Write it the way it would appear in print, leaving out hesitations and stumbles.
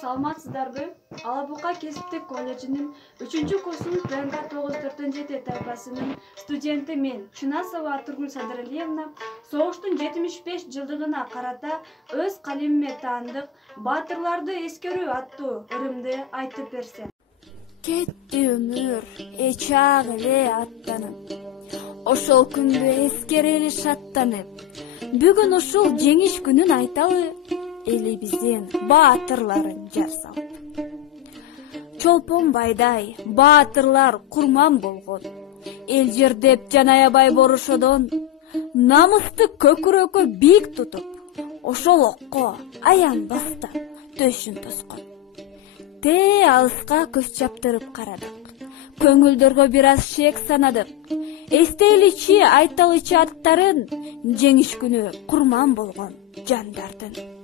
саламатсыздарбы? Ала Бука кесиптик колледжинин 3-курсунун ПНК 947 тайпасынын студенти мен Чынасова Атургүл Садыралиевна согуштун 75 жылдыгына карата өз калемиме таандык баатырларды эскерүү аттуу ырымды айтып берсе. Кетти өмүр эчак эле аттанып, ошол күндү эскерели шаттанып, бүгүн ушул жеңиш күнүн айталы элибиздин баатырларын жар салып. Чолпон байдай баатырлар курман болгон, эл жердеп жан аябай борушодон, намысты көкүрөккө бийик тутуп, ошол окко аянбастан төшүн тоскон. Те алыска көз чаптырып карадык, көңүлдөргө бир аз шек санадык, эстеличи айталычы аттарын, жеңиш күнү курман болгон жандардын.